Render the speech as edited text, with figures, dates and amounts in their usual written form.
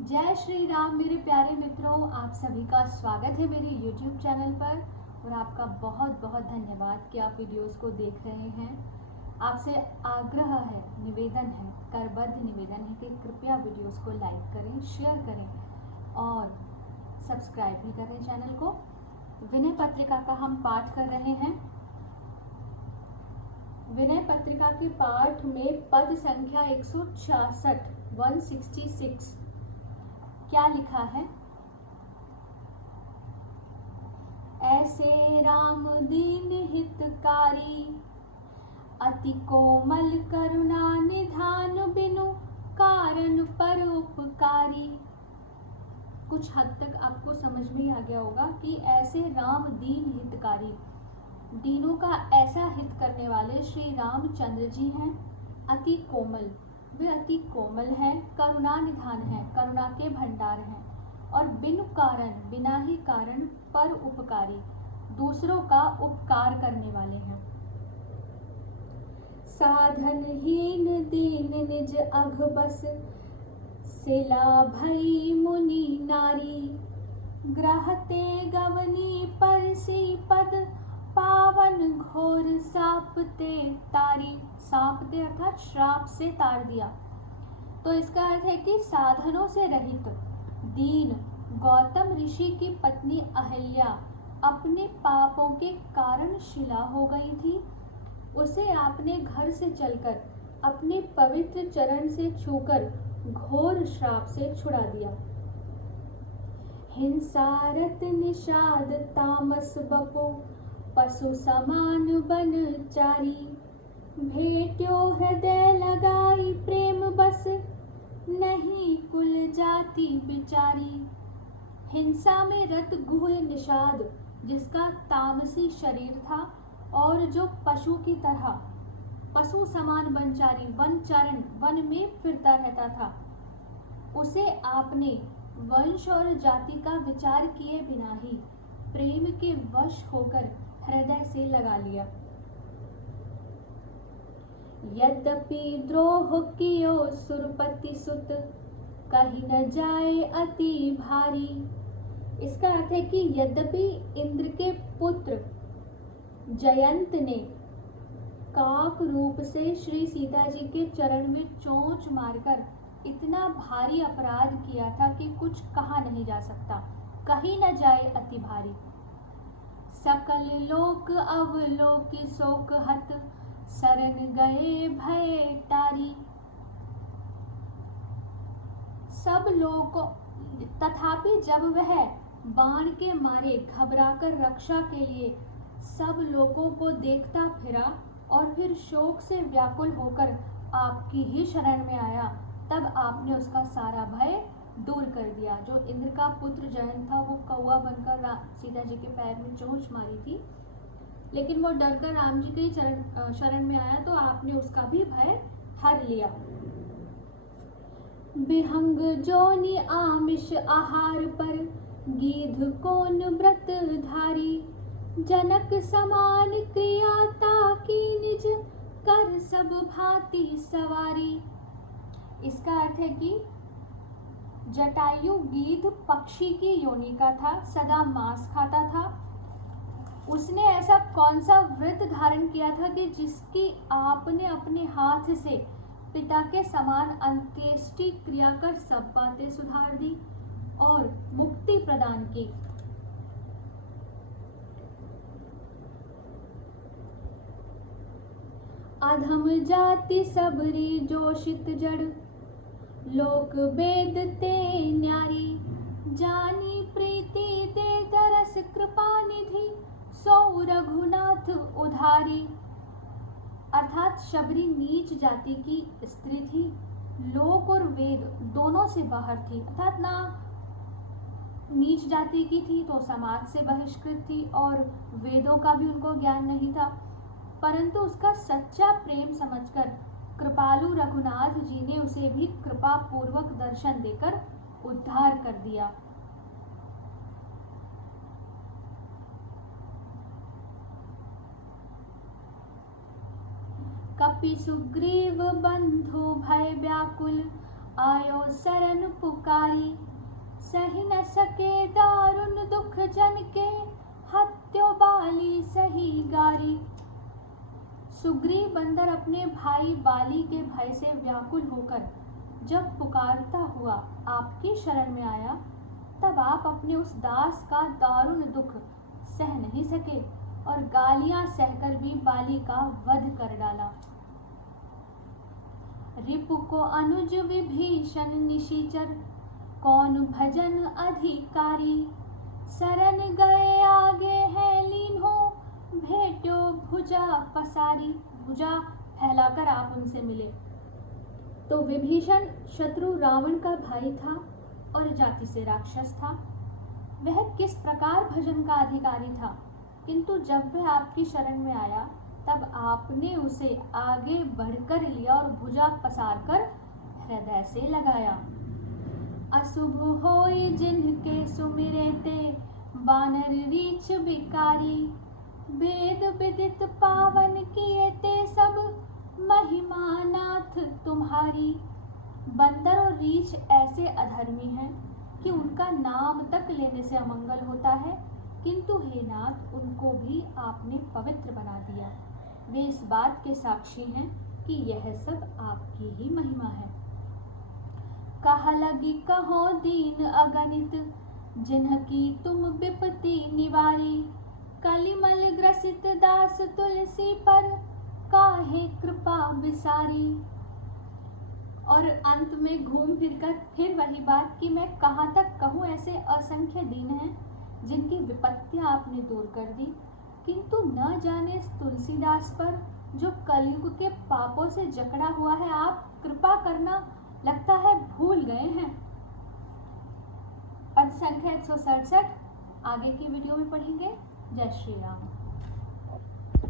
जय श्री राम मेरे प्यारे मित्रों, आप सभी का स्वागत है मेरे YouTube चैनल पर। और आपका बहुत बहुत धन्यवाद कि आप वीडियोस को देख रहे हैं। आपसे आग्रह है, निवेदन है, करबद्ध निवेदन है कि कृपया वीडियोस को लाइक करें, शेयर करें और सब्सक्राइब भी करें चैनल को। विनय पत्रिका का हम पाठ कर रहे हैं। विनय पत्रिका के पाठ में पद संख्या 166 क्या लिखा है? ऐसे राम दीन हितकारी, अति कोमल करुणा निधान बिनु कारण पर उपकारी। कुछ हद तक आपको समझ में ही आ गया होगा कि ऐसे राम दीन हितकारी, दीनों का ऐसा हित करने वाले श्री रामचंद्र जी हैं। अति कोमल, वे अति कोमल हैं। करुणा निधान है, करुणा के भंडार हैं। और बिनु कारण, बिना ही कारण पर उपकारी, दूसरों का उपकार करने वाले हैं। साधनहीन दीन निज अघ बस, सिला भई मुनि नारी। ग्रहते गवनी परसी पद, पावन घोर सापते तारी। सापते अर्थात श्राप से तार दिया। तो इसका अर्थ है कि साधनों से रहित दीन गौतम ऋषि की पत्नी अहल्या अपने पापों के कारण शिला हो गई थी। उसे आपने घर से चलकर अपने पवित्र चरण से छूकर घोर श्राप से छुड़ा दिया। हिंसारत निषाद तामस बपो, पशु समान बनचारी। भेट्यो हृदय लगाई प्रेम बस, नहीं कुल जाति बिचारी। हिंसा में रत गुह निषाद, जिसका तामसी शरीर था और जो पशु की तरह, पशु समान बनचारी, वनचरण, वन में फिरता रहता था, उसे आपने वंश और जाति का विचार किए बिना ही प्रेम के वश होकर हृदय से लगा लिया। यद्यपि द्रोह कियो सुरपति सुत, कहीं न जाए अति भारी। इसका अर्थ है कि यद्यपि इंद्र के पुत्र जयंत ने काक रूप से श्री सीता जी के चरण में चोंच मारकर इतना भारी अपराध किया था कि कुछ कहा नहीं जा सकता। कहीं न जाए अति भारी। सकल लोक अवलोकि शोक हत, शरण गए भय टारी। सब लोग, तथापि जब वह बाण के मारे घबराकर रक्षा के लिए सब लोगों को देखता फिरा और फिर शोक से व्याकुल होकर आपकी ही शरण में आया, तब आपने उसका सारा भय दूर कर दिया। जो इंद्र का पुत्र जयंत था, वो कौवा बनकर सीता जी के पैर में चोंच मारी थी, लेकिन वो डरकर राम जी के ही शरण में आया, तो आपने उसका भी भय हर लिया। विहंग जोनि आमिष आहार पर, गीध कौन व्रत धारी। जनक समान क्रिया ताकी, निज कर सब भांति सवारी। इसका अर्थ है कि जटायु गीध पक्षी की योनि का था, सदा मांस खाता था। उसने ऐसा कौन सा व्रत धारण किया था कि जिसकी आपने अपने हाथ से पिता के समान अंत्येष्टि क्रिया कर सब बातें सुधार दी और मुक्ति प्रदान की। अधम जाति सबरी जोशित जड़, लोक वेद ते न्यारी। जानी प्रीति दे दरस कृपा निधि, सौ रघुनाथ उधारी। अर्थात शबरी नीच जाति की स्त्री थी, लोक और वेद दोनों से बाहर थी। अर्थात ना नीच जाति की थी तो समाज से बहिष्कृत थी और वेदों का भी उनको ज्ञान नहीं था, परंतु उसका सच्चा प्रेम समझकर कृपालु रघुनाथ जी ने उसे भी कृपा पूर्वक दर्शन देकर उद्धार कर दिया। कपि सुग्रीव बंधु भय व्याकुल, आयो शरण पुकारी। सही न सके दारुण दुख जन के, हत्यो बाली सही गारी। सुग्रीव बंदर अपने भाई बाली के भय से व्याकुल होकर जब पुकारता हुआ आपकी शरण में आया, तब आप अपने उस दास का दारुण दुख सह नहीं सके और गालियां सहकर भी बाली का वध कर डाला। रिपु को अनुज विभीषण निशिचर, कौन भजन अधिकारी। शरण गए आगे हैं लीन हो, भेटो भुजा पसारी। भुजा फैलाकर आप उनसे मिले। तो विभीषण शत्रु रावण का भाई था और जाति से राक्षस था। वह किस प्रकार भजन का अधिकारी था, किंतु जब वह आपकी शरण में आया तब आपने उसे आगे बढ़कर लिया और भुजा पसारकर हृदय से लगाया। अशुभ होई जिनके सुमिरे ते, बानर रीछ बिकारी। वेद विदित पावन किए ते सब, महिमा नाथ तुम्हारी। बंदर और रीछ ऐसे अधर्मी हैं कि उनका नाम तक लेने से अमंगल होता है, किंतु हे नाथ उनको भी आपने पवित्र बना दिया। वे इस बात के साक्षी हैं कि यह सब आपकी ही महिमा है। कहा लगी कहो दीन अगणित, जिन्हकी तुम विपत्ति निवारी। कलिमल ग्रसित दास तुलसी पर, काहे कृपा बिसारी। और अंत में घूम फिरकर फिर वही बात कि मैं कहाँ तक कहूँ, ऐसे असंख्य दीन हैं जिनकी विपत्तियां आपने दूर कर दी, किंतु न जाने इस तुलसीदास पर जो कलयुग के पापों से जकड़ा हुआ है, आप कृपा करना लगता है भूल गए हैं। पद संख्या 167 आगे की वीडियो में पढ़ेंगे। जय श्री राम।